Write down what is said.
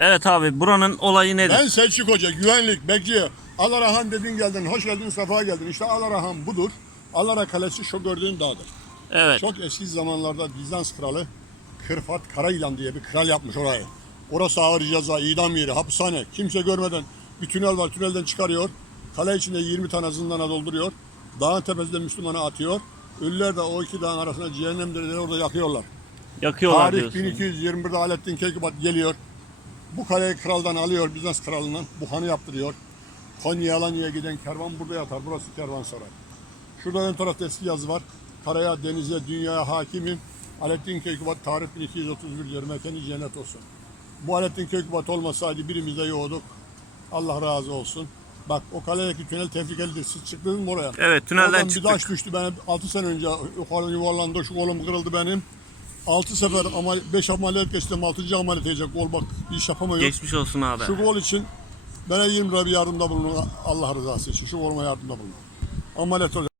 Evet abi buranın olayı nedir? Ben Selçuk Hoca, güvenlik, bekçi. Alarahan dedin geldin, hoş geldin, sefa geldin. İşte Alarahan budur. Alara Kalesi şu gördüğün dağdır. Evet. Çok eski zamanlarda Bizans kralı Kırfat Karayılan diye bir kral yapmış orayı. Orası ağır ceza, idam yeri, hapishane. Kimse görmeden bir tünel var, tünelden çıkarıyor. Kale içinde 20 tane zindana dolduruyor. Dağın tepesinde Müslümanı atıyor. Ölüler de o iki dağın arasında cehennem dereleri orada yakıyorlar. Yakıyorlar Tarih diyorsun. 1221'de Alettin Keykubat geliyor. Bu kaleyi kraldan alıyor, Bizans kralından. Bu hanı yaptırıyor. Konya Alanya'ya giden kervan burada yatar. Burası kervansaray. Şurada ön tarafta eski yazı var. Karaya, denize, dünyaya hakimim. Alettin Keykubat tarih 1231 diyor. Mekanı cennet olsun. Bu Alettin Keykubat olmasaydı birimiz de yoğduk. Allah razı olsun. Bak o kaledeki tünel tehlikelidir. Siz çıktınız mı oraya? Evet tünelden Oradan çıktık. bir taş düştü. Ben 6 sene önce yukarı yuvarlandı. Şu kolum kırıldı benim. 6 sefer ama 5 ameliyat geçtim. 6. ameliyat edecek kol bak iş yapamıyor. Geçmiş olsun abi. Şu kol için bana 20 lira bir yardımda bulunun. Allah rızası için. Şu koluma yardımda bulunun. Ameliyat olacak.